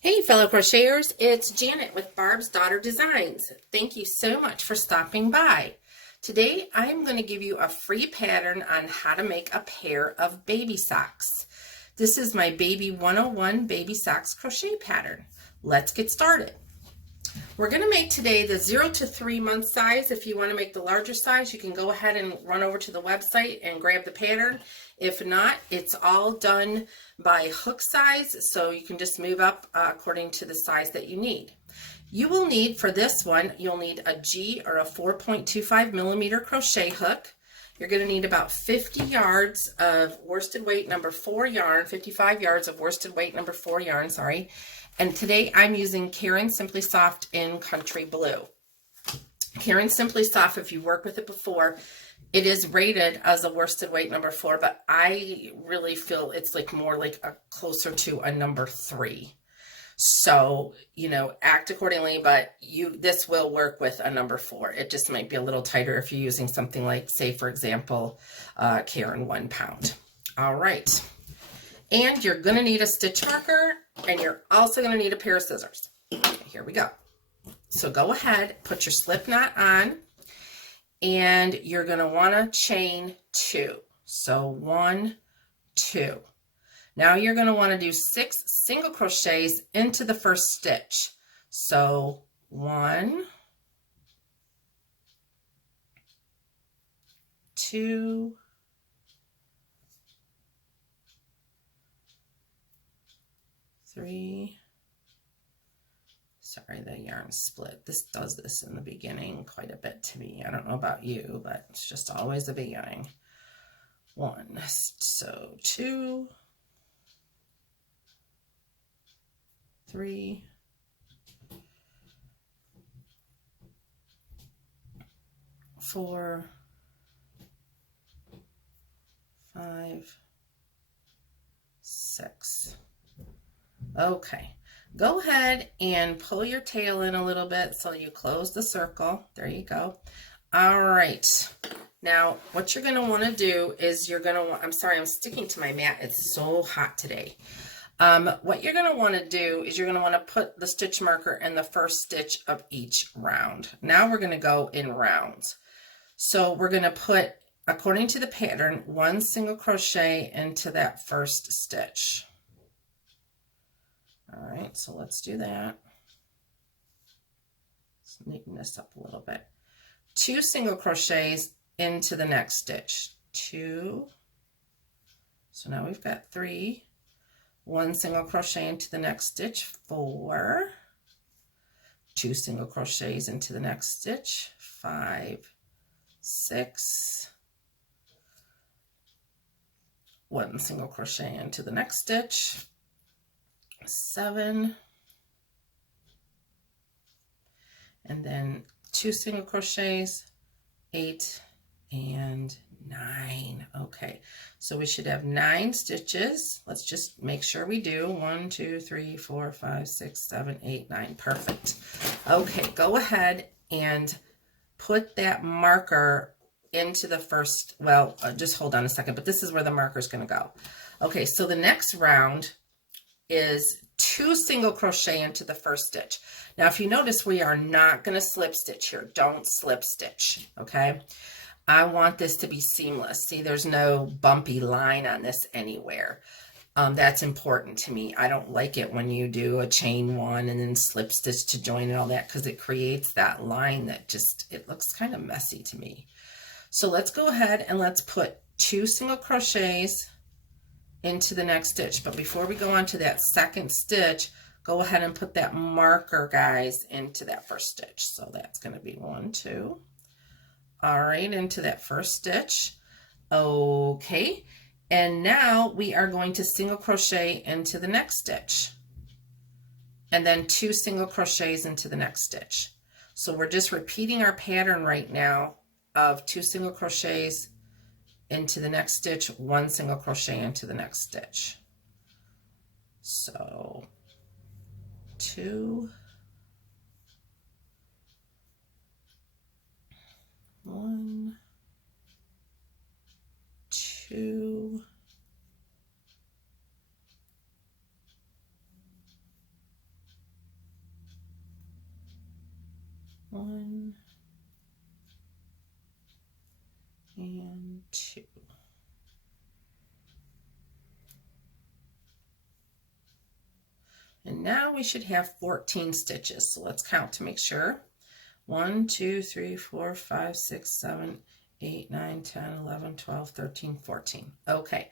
Hey fellow crocheters, it's Janet with Barb's Daughter Designs. Thank you so much for stopping by. Today I'm going to give you a free pattern on how to make a pair of baby socks. This is my Baby 101 Baby Socks crochet pattern. Let's get started. We're going to make today the 0 to 3 month size. If you want to make the larger size, you can go ahead and run over to the website and grab the pattern. If not, it's all done by hook size, so you can just move up according to the size that you need. You will need, for this one, you'll need a G or a 4.25 millimeter crochet hook. You're going to need about 50 yards of worsted weight number 4 yarn, 55 yards of worsted weight number 4 yarn, sorry. And today I'm using Caron Simply Soft in Country Blue. Caron Simply Soft, if you've worked with it before, it is rated as a worsted weight number 4, but I really feel it's like more like a closer to a number 3. So, you know, act accordingly, but this will work with a number 4. It just might be a little tighter if you're using something like, say, for example, Caron 1 pound. All right. And you're going to need a stitch marker, and you're also going to need a pair of scissors. Here we go. So go ahead, put your slip knot on, and you're going to want to chain 2. So 1, 2. Now you're going to want to do 6 single crochets into the first stitch. So 1, 2, 3, sorry, the yarn split. This does this in the beginning quite a bit to me. I don't know about you, but it's just always the beginning. 1, so 2, 3, 4, 5, 6. Okay, go ahead and pull your tail in a little bit so you close the circle. There you go. All right. Now, what you're going to want to do is you're going to want, I'm sorry, I'm sticking to my mat. It's so hot today. What you're going to want to do is you're going to want to put the stitch marker in the first stitch of each round. Now we're going to go in rounds. So we're going to put, according to the pattern, 1 single crochet into that first stitch. All right, so let's do that. Let's neaten this up a little bit. 2 single crochets into the next stitch. 2. So now we've got 3. 1 single crochet into the next stitch. 4. 2 single crochets into the next stitch. 5, 6. 1 single crochet into the next stitch. 7, and then 2 single crochets, 8 and 9. Okay, so we should have 9 stitches. Let's just make sure we do. 1, 2, 3, 4, 5, 6, 7, 8, 9. Perfect. Okay, go ahead and put that marker into the first, well, just hold on a second, but this is where the marker is going to go. Okay, so the next round is 2 single crochet into the first stitch. Now, if you notice, we are not going to slip stitch here. Don't slip stitch, okay? I want this to be seamless. See, there's no bumpy line on this anywhere. That's important to me. I don't like it when you do a chain 1 and then slip stitch to join and all that, because it creates that line that just, it looks kind of messy to me. So let's go ahead and let's put 2 single crochets into the next stitch. But before we go on to that second stitch, go ahead and put that marker, guys, into that first stitch. So that's going to be 1, 2. All right, into that first stitch. Okay, and now we are going to single crochet into the next stitch, and then 2 single crochets into the next stitch. So we're just repeating our pattern right now of 2 single crochets into the next stitch, 1 single crochet into the next stitch. So 2, 1, 2, 1 and 2. And now we should have 14 stitches. So let's count to make sure. 1, 2, 3, 4, 5, 6, 7, 8, 9, 10, 11, 12, 13, 14. Okay.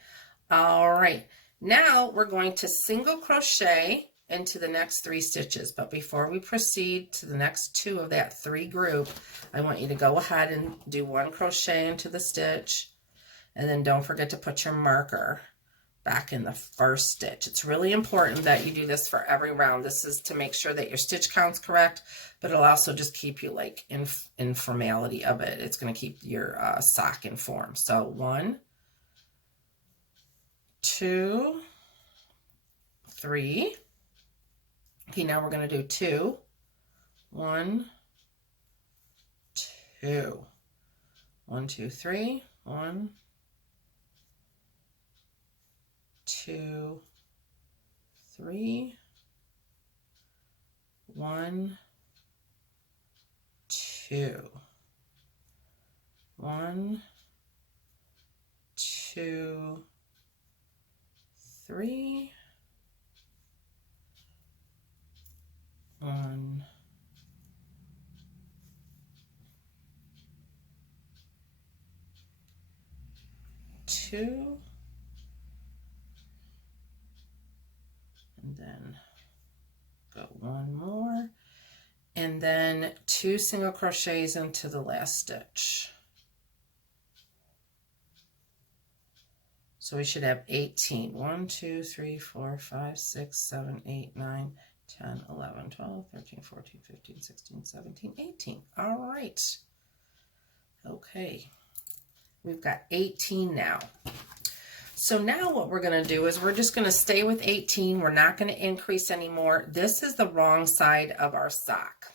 All right. Now we're going to single crochet into the next 3 stitches. But before we proceed to the next 2 of that 3 group, I want you to go ahead and do 1 crochet into the stitch. And then don't forget to put your marker back in the first stitch. It's really important that you do this for every round. This is to make sure that your stitch count's correct, but it'll also just keep you like in formality of it. It's going to keep your sock in form. So 1, 2, 3. Okay, now we're going to do 2. 1, 2. 1, 2, 3. 1, 2, 3. 1, 2. 1, 2, 3. 1, 2. And then go 1 more, and then 2 single crochets into the last stitch. So we should have 18. 1, 2, 3, 4, 5, 6, 7, 8, 9, 10, 11, 12, 13, 14, 15, 16, 17, 18. All right. Okay. We've got 18 now. So now what we're going to do is we're just going to stay with 18. We're not going to increase anymore. This is the wrong side of our sock.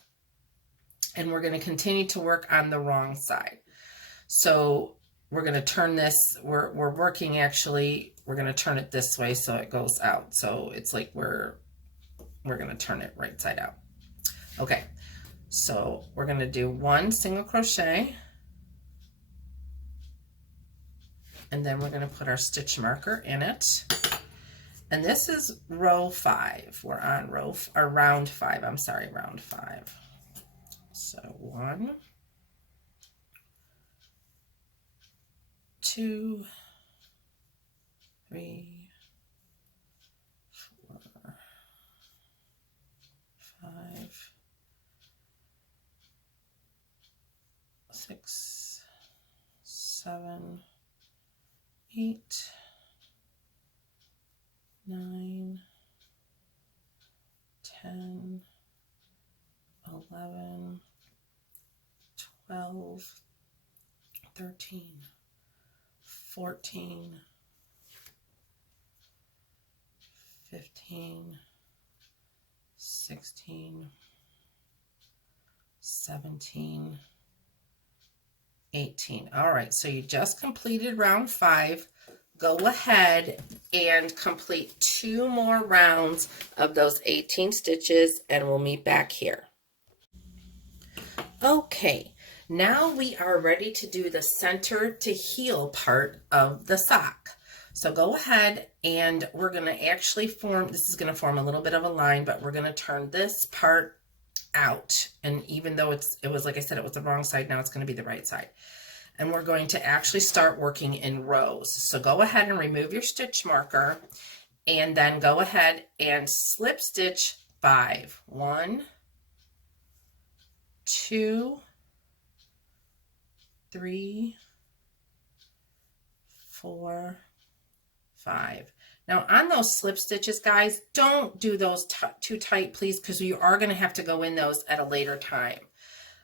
And we're going to continue to work on the wrong side. So we're going to turn this, we're working actually, we're going to turn it this way so it goes out. So it's like we're going to turn it right side out. Okay, so we're going to do 1 single crochet. And then we're going to put our stitch marker in it. And this is row 5. We're on round 5. I'm sorry, round 5. So 1, 2, 3, 4, 5, 6, 7, 8, 9, 10, 11, 12, 13, 14, 15, 16, 17, 18. All right, so you just completed round 5. Go ahead and complete 2 more rounds of those 18 stitches and we'll meet back here. Okay, now we are ready to do the center to heel part of the sock. So go ahead and we're going to actually form, this is going to form a little bit of a line, but we're going to turn this part out. And even though it was, like I said, it was the wrong side, now it's going to be the right side. And we're going to actually start working in rows. So go ahead and remove your stitch marker and then go ahead and slip stitch 5. 1, 2, 3, 4, 5. Now on those slip stitches, guys, don't do those too tight, please, because you are going to have to go in those at a later time.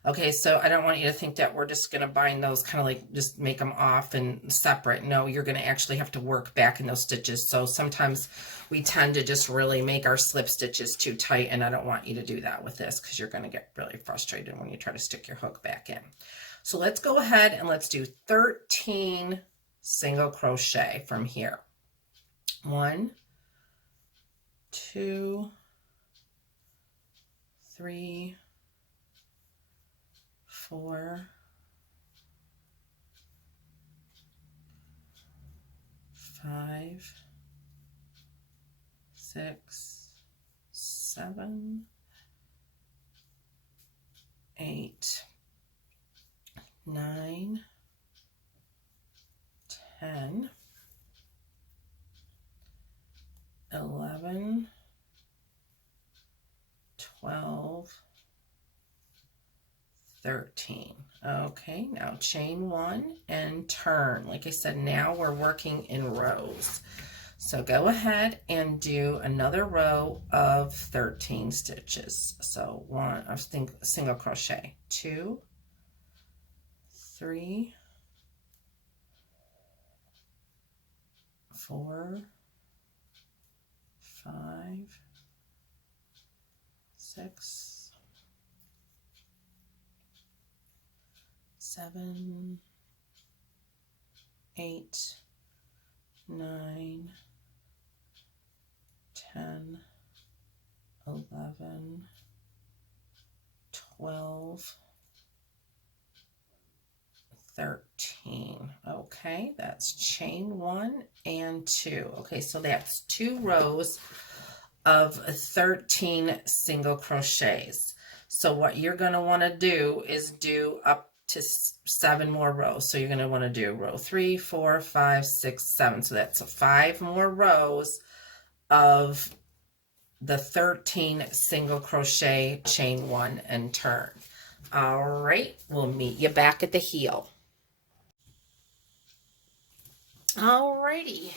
Okay, so I don't want you to think that we're just going to bind those, kind of like just make them off and separate. No, you're going to actually have to work back in those stitches. So sometimes we tend to just really make our slip stitches too tight, and I don't want you to do that with this because you're going to get really frustrated when you try to stick your hook back in. So let's go ahead and let's do 13 single crochet from here. 1, 2, 3, 4, 5, 6, 7, 8, 9, 10, 11, 12, 13. Okay, now chain 1 and turn. Like I said, now we're working in rows. So go ahead and do another row of 13 stitches. So one, I think single crochet, 2, 3, 4, 5, 6, 7, 8, 9, 10, 11, 12, 13. Okay, that's chain 1 and 2. Okay, so that's 2 rows of 13 single crochets. So what you're going to want to do is do up to 7 more rows. So you're going to want to do row 3, 4, 5, 6, 7. So that's 5 more rows of the 13 single crochet, chain 1 and turn. All right, we'll meet you back at the heel. Alrighty,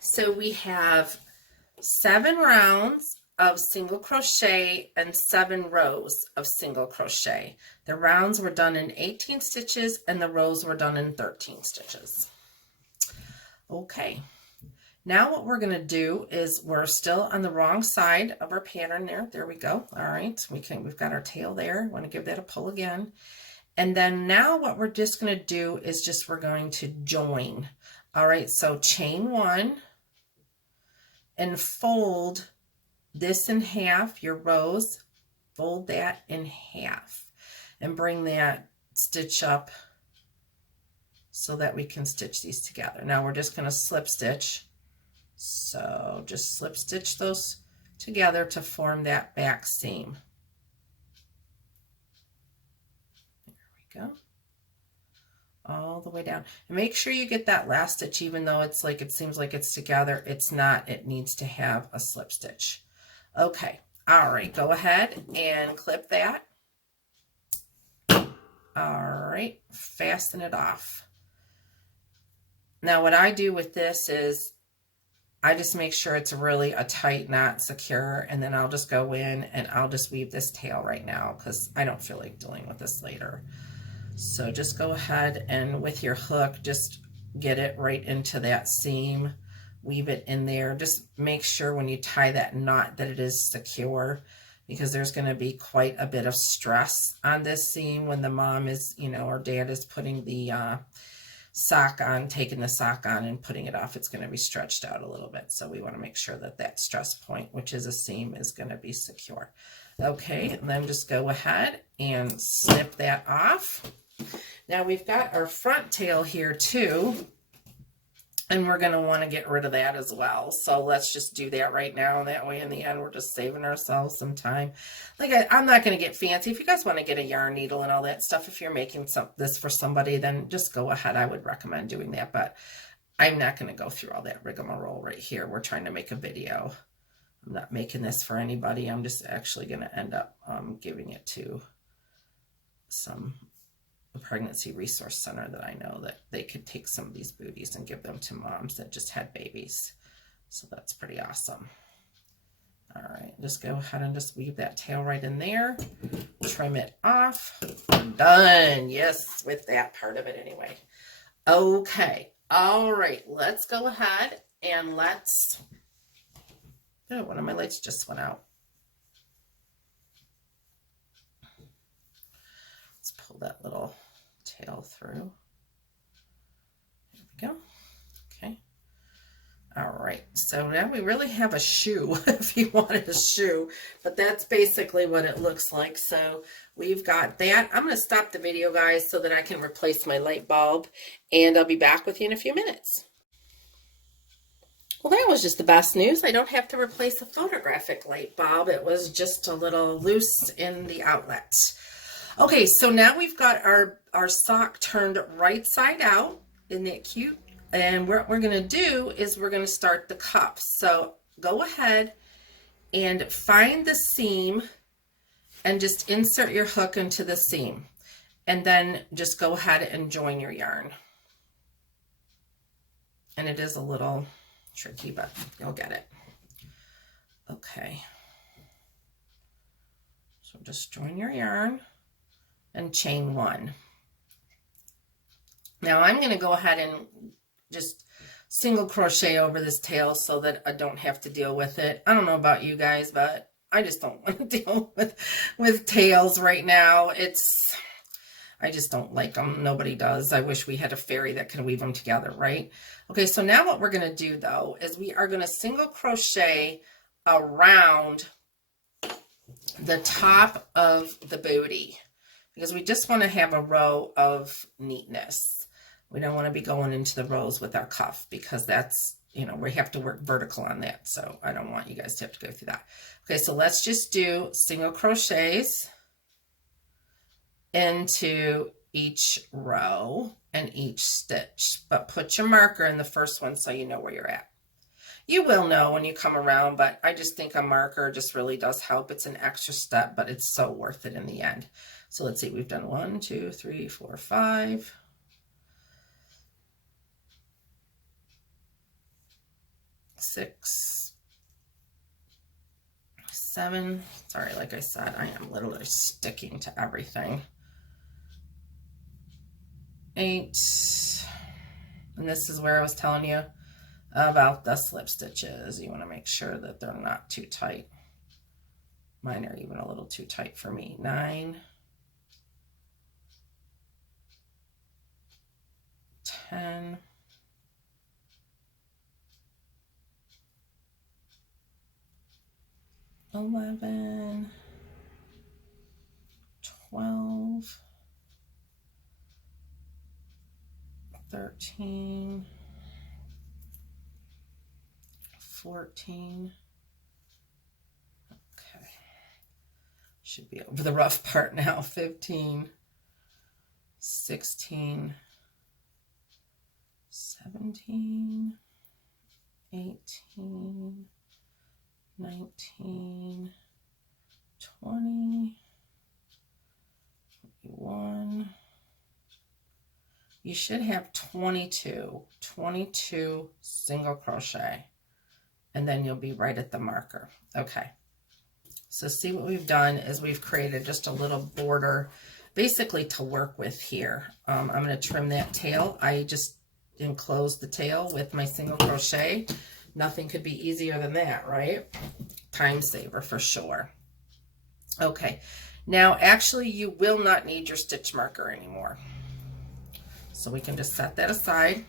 so we have 7 rounds of single crochet and 7 rows of single crochet. The rounds were done in 18 stitches and the rows were done in 13 stitches. Okay, now what we're going to do is we're still on the wrong side of our pattern there. There we go. All right, we've got our tail there. Want to give that a pull again. And then now what we're just going to do is we're going to join. All right, so chain 1 and fold this in half, your rows, fold that in half and bring that stitch up so that we can stitch these together. Now we're just going to slip stitch. So just slip stitch those together to form that back seam. There we go. All the way down, and make sure you get that last stitch. Even though it's like, it seems like it's together, it's not. It needs to have a slip stitch. Okay, all right, go ahead and clip that. All right, fasten it off. Now what I do with this is I just make sure it's really a tight knot, secure, and then I'll just go in and I'll just weave this tail right now because I don't feel like dealing with this later. So just go ahead and with your hook, just get it right into that seam, weave it in there. Just make sure when you tie that knot that it is secure, because there's going to be quite a bit of stress on this seam when the mom is, or dad is putting the sock on, taking the sock on and putting it off. It's going to be stretched out a little bit. So we want to make sure that that stress point, which is a seam, is going to be secure. Okay, and then just go ahead and snip that off. Now we've got our front tail here too, and we're going to want to get rid of that as well. So let's just do that right now. That way in the end, we're just saving ourselves some time. Like I'm not going to get fancy. If you guys want to get a yarn needle and all that stuff, if you're making this for somebody, then just go ahead. I would recommend doing that, but I'm not going to go through all that rigmarole right here. We're trying to make a video. I'm not making this for anybody. I'm just actually going to end up giving it to a pregnancy resource center that I know that they could take some of these booties and give them to moms that just had babies. So that's pretty awesome. All right, just go ahead and just weave that tail right in there, trim it off. Done. Yes, with that part of it anyway. Okay. All right, let's go ahead and oh, one of my lights just went out. Let's pull that little tail through. There we go. Okay. All right, so now we really have a shoe if you wanted a shoe, but that's basically what it looks like. So we've got that. I'm going to stop the video, guys, so that I can replace my light bulb, and I'll be back with you in a few minutes. Well, that was just the best news. I don't have to replace a photographic light bulb. It was just a little loose in the outlet. Okay, so now we've got our sock turned right side out. Isn't that cute? And what we're going to do is we're going to start the cuff. So go ahead and find the seam and just insert your hook into the seam. And then just go ahead and join your yarn. And it is a little tricky, but you'll get it. Okay. So just join your yarn and chain one. Now I'm going to go ahead and just single crochet over this tail so that I don't have to deal with it. I don't know about you guys, but I just don't want to deal with tails right now. I just don't like them. Nobody does. I wish we had a fairy that could weave them together, right? Okay, so now what we're going to do, though, is we are going to single crochet around the top of the booty because we just want to have a row of neatness. We don't want to be going into the rows with our cuff because that's, you know, we have to work vertical on that. So I don't want you guys to have to go through that. Okay, so let's just do single crochets into each row and each stitch, but put your marker in the first one so you know where you're at. You will know when you come around, but I just think a marker just really does help. It's an extra step, but it's so worth it in the end. So let's see, we've done 1, 2, 3, 4, 5. 6, 7. Sorry, like I said, I am literally sticking to everything. 8. And this is where I was telling you about the slip stitches. You want to make sure that they're not too tight. Mine are even a little too tight for me. 9, 10, 11, 12, 13, 14. Okay. Should be over the rough part now. 15, 16, 17, 18, 19, 20, 21. You should have 22 single crochet, and then you'll be right at the marker. Okay, so see what we've done is we've created just a little border basically to work with here. I'm going to trim that tail. I just enclosed the tail with my single crochet. Nothing could be easier than that, right? Time saver for sure. Okay, now actually you will not need your stitch marker anymore. So we can just set that aside.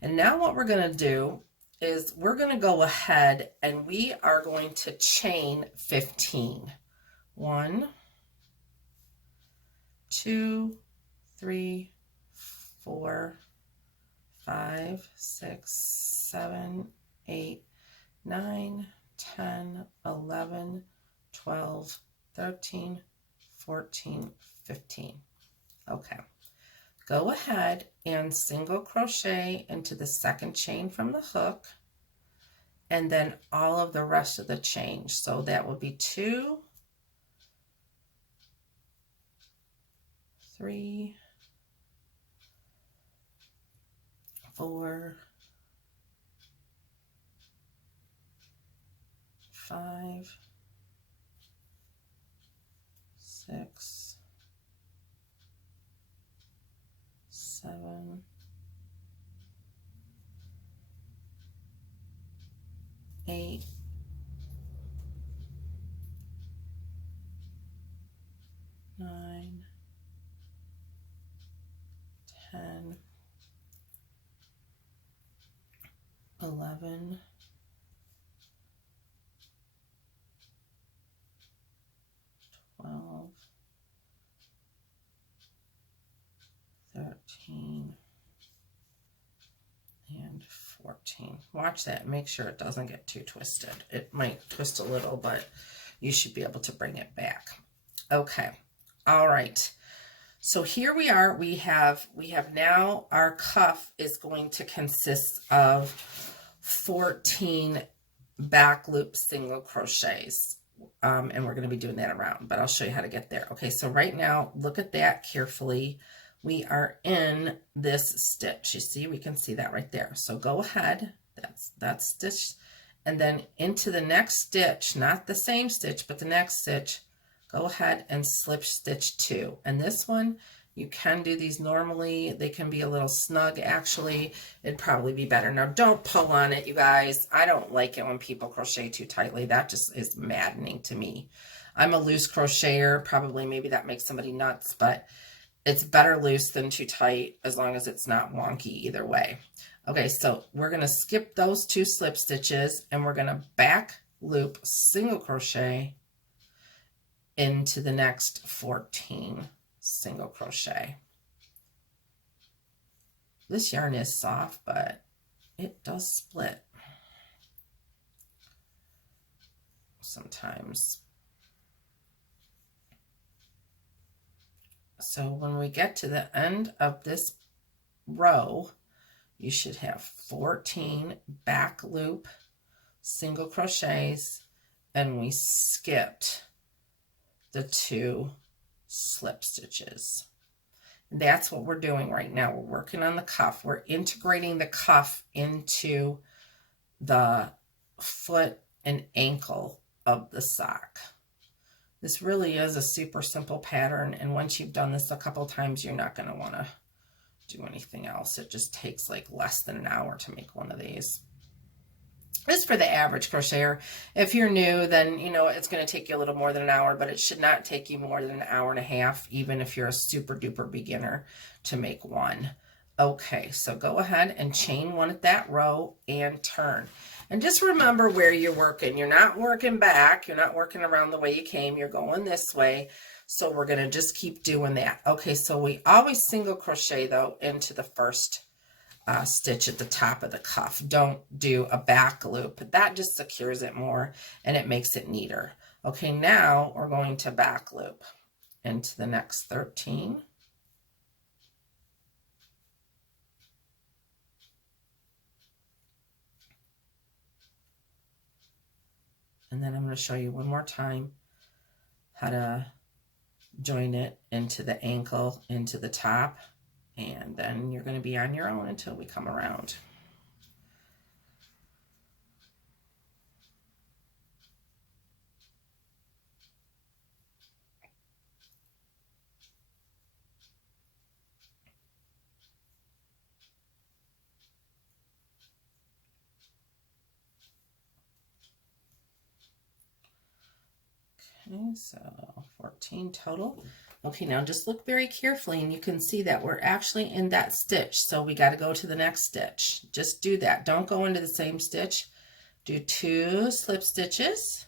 And now what we're going to do is we're going to go ahead and we are going to chain 15. 1, 2, 3, 4, 5, 6, 7, 8, 9, 10, 11, 12, 13, 14, 15. Okay. Go ahead and single crochet into the second chain from the hook and then all of the rest of the chain. So that will be 2, 3, 4, 5, 6, 7, 8, 9, 10, 11, 12, 13, and 14. Watch that. Make sure it doesn't get too twisted. It might twist a little, but you should be able to bring it back. Okay. All right. So here we are. We have now our cuff is going to consist of 14 back loop single crochets. And we're going to be doing that around, but I'll show you how to get there. Okay, so right now, look at that carefully. We are in this stitch. You see, we can see that right there. So go ahead, that's stitch, and then into the next stitch, not the same stitch, but the next stitch, go ahead and slip stitch 2. And this one, you can do these normally. They can be a little snug, actually. It'd probably be better. Now, don't pull on it, you guys. I don't like it when people crochet too tightly. That just is maddening to me. I'm a loose crocheter. Probably, maybe that makes somebody nuts, but it's better loose than too tight, as long as it's not wonky either way. Okay, so we're going to skip those 2 slip stitches, and we're going to back loop single crochet into the next 14 single crochet. This yarn is soft, but it does split sometimes. So when we get to the end of this row, you should have 14 back loop single crochets, and we skipped the 2 slip stitches. That's what we're doing right now. We're working on the cuff. We're integrating the cuff into the foot and ankle of the sock. This really is a super simple pattern, and once you've done this a couple times, you're not going to want to do anything else. It just takes like less than an hour to make one of these. This is for the average crocheter. If you're new, then you know it's going to take you a little more than an hour, but it should not take you more than an hour and a half, even if you're a super duper beginner, to make one. Okay, so go ahead and chain 1 at that row and turn. And just remember where you're working. You're not working back. You're not working around the way you came. You're going this way. So we're going to just keep doing that. Okay, so we always single crochet, though, into the first stitch at the top of the cuff. Don't do a back loop. That just secures it more, and it makes it neater. Okay, now we're going to back loop into the next 13. And then I'm going to show you one more time how to join it into the ankle, into the top, and then you're going to be on your own until we come around. Okay, so 14 total. Okay, now just look very carefully, and you can see that we're actually in that stitch. So we got to go to the next stitch. Just do that. Don't go into the same stitch. Do 2 slip stitches.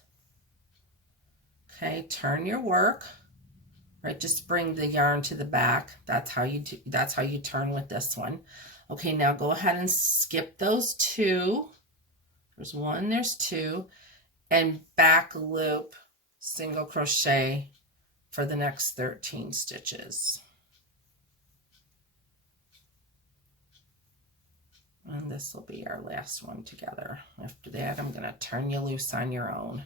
Okay, turn your work. Right, just bring the yarn to the back. That's how you do, that's how you turn with this one. Okay, now go ahead and skip those 2. There's 1, there's 2, and back loop single crochet for the next 13 stitches. And this will be our last one together. After that, I'm going to turn you loose on your own.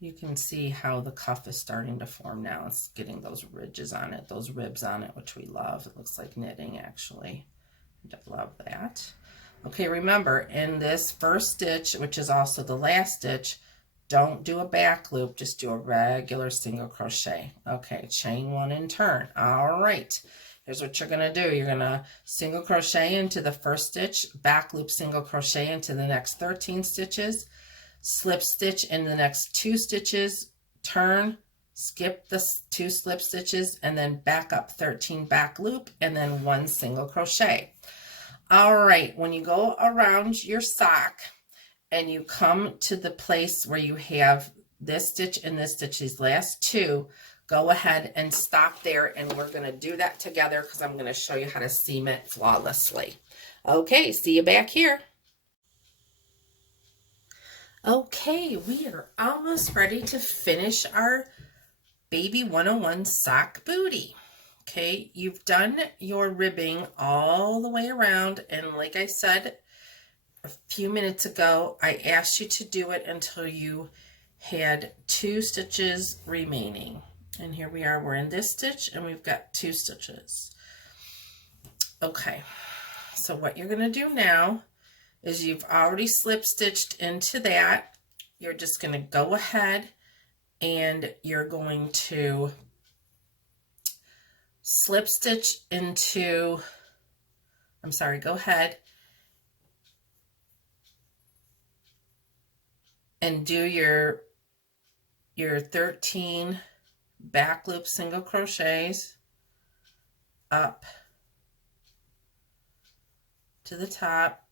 You can see how the cuff is starting to form now. It's getting those ridges on it, those ribs on it, which we love. It looks like knitting, actually. I love that. Okay, remember, in this first stitch, which is also the last stitch, don't do a back loop, just do a regular single crochet. Okay, chain 1 and turn. All right. Here's what you're going to do. You're going to single crochet into the first stitch, back loop single crochet into the next 13 stitches, slip stitch in the next 2 stitches, turn, skip the 2 slip stitches, and then back up 13 back loop, and then 1 single crochet. All right, when you go around your sock and you come to the place where you have this stitch and this stitch, these last 2, go ahead and stop there, and we're going to do that together because I'm going to show you how to seam it flawlessly. Okay, see you back here. Okay, we are almost ready to finish our Baby 101 sock booty. Okay, you've done your ribbing all the way around, and like I said a few minutes ago, I asked you to do it until you had 2 stitches remaining. And here we are, we're in this stitch and we've got 2 stitches. Okay, so what you're going to do now is you've already slip stitched into that. You're just going to go ahead and you're going to slip stitch into, go ahead and do your 13 back loop single crochets up to the top,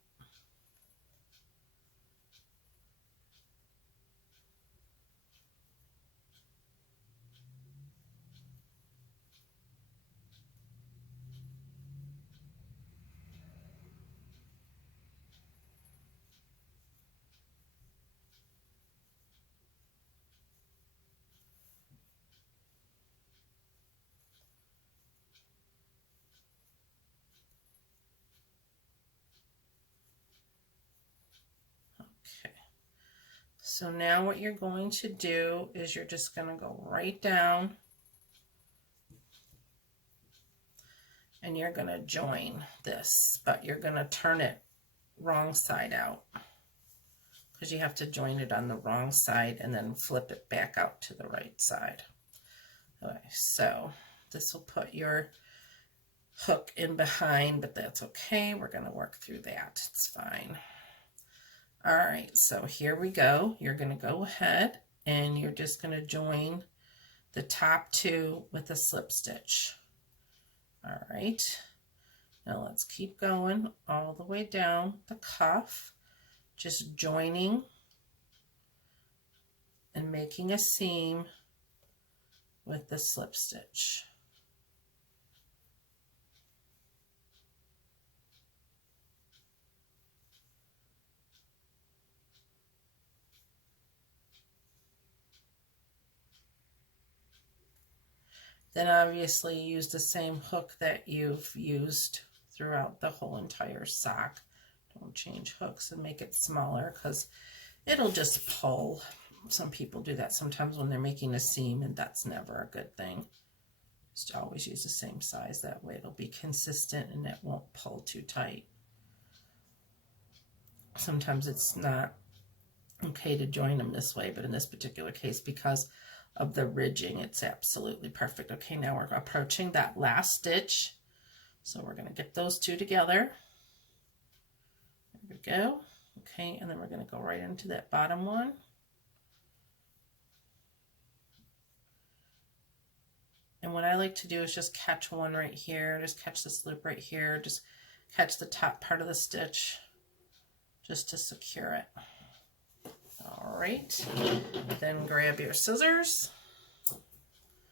okay. So now what you're going to do is you're just going to go right down and you're going to join this, but you're going to turn it wrong side out because you have to join it on the wrong side and then flip it back out to the right side. Okay, so this will put your hook in behind, but that's okay. We're going to work through that. It's fine. All right, so here we go. You're going to go ahead and you're just going to join the top 2 with a slip stitch. All right, now let's keep going all the way down the cuff, just joining and making a seam with the slip stitch. Then obviously use the same hook that you've used throughout the whole entire sock. Don't change hooks and make it smaller because it'll just pull. Some people do that sometimes when they're making a seam, and that's never a good thing. Just always use the same size. That way it'll be consistent and it won't pull too tight. Sometimes it's not okay to join them this way, but in this particular case, because of the ridging, it's absolutely perfect. Okay, now we're approaching that last stitch. So we're going to get those 2 together. There we go. Okay, and then we're going to go right into that bottom one. And what I like to do is just catch one right here, just catch this loop right here, just catch the top part of the stitch just to secure it. All right, then grab your scissors,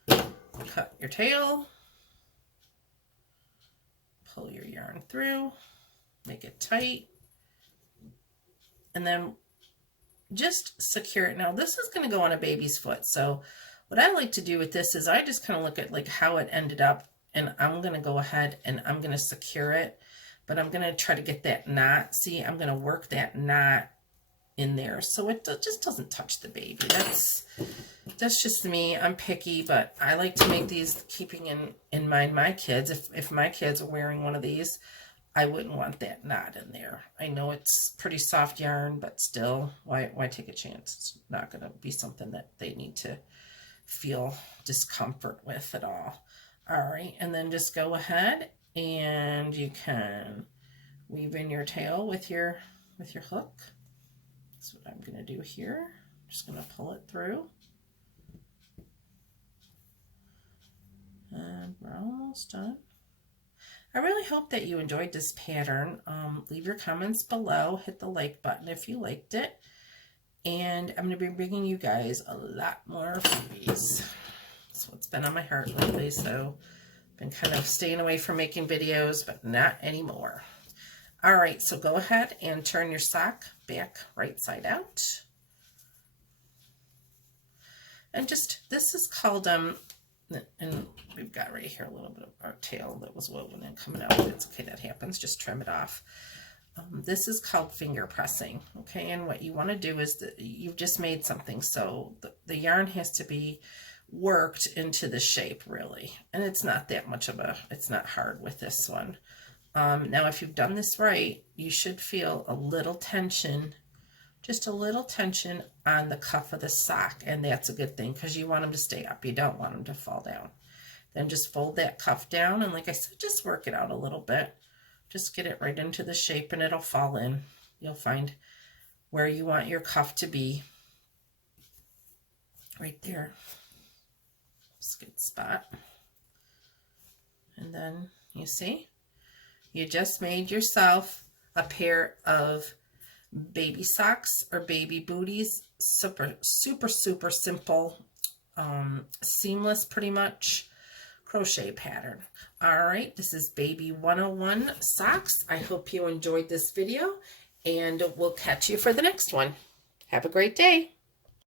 cut your tail, pull your yarn through, make it tight, and then just secure it. Now this is going to go on a baby's foot, so what I like to do with this is I just kind of look at like how it ended up, and I'm going to go ahead and I'm going to secure it, but I'm going to try to get that knot. See, I'm going to work that knot in there so it just doesn't touch the baby. That's just me. I'm picky, but I like to make these keeping in mind my kids. If my kids are wearing one of these, I wouldn't want that knot in there. I know it's pretty soft yarn, but still, why take a chance? It's not going to be something that they need to feel discomfort with at all. All right, and then just go ahead and you can weave in your tail with your hook. That's what I'm going to do here. Just going to pull it through. And we're almost done. I really hope that you enjoyed this pattern. Leave your comments below. Hit the like button if you liked it. And I'm going to be bringing you guys a lot more freebies. That's what's been on my heart lately. So I've been kind of staying away from making videos, but not anymore. All right, so go ahead and turn your sock back right side out. And just, this is called, and we've got right here a little bit of our tail that was woven and coming out. It's okay, that happens. Just trim it off. This is called finger pressing, okay? And what you want to do is that you've just made something, so the yarn has to be worked into the shape, really. And it's not that much of a, it's not hard with this one. Now, if you've done this right, you should feel a little tension, just a little tension on the cuff of the sock, and that's a good thing because you want them to stay up. You don't want them to fall down. Then just fold that cuff down, and like I said, just work it out a little bit. Just get it right into the shape and it'll fall in. You'll find where you want your cuff to be. Right there. It's a good spot. And then you see, you just made yourself a pair of baby socks or baby booties. Super, super, super simple, seamless pretty much crochet pattern. All right, this is Baby 101 Socks. I hope you enjoyed this video, and we'll catch you for the next one. Have a great day.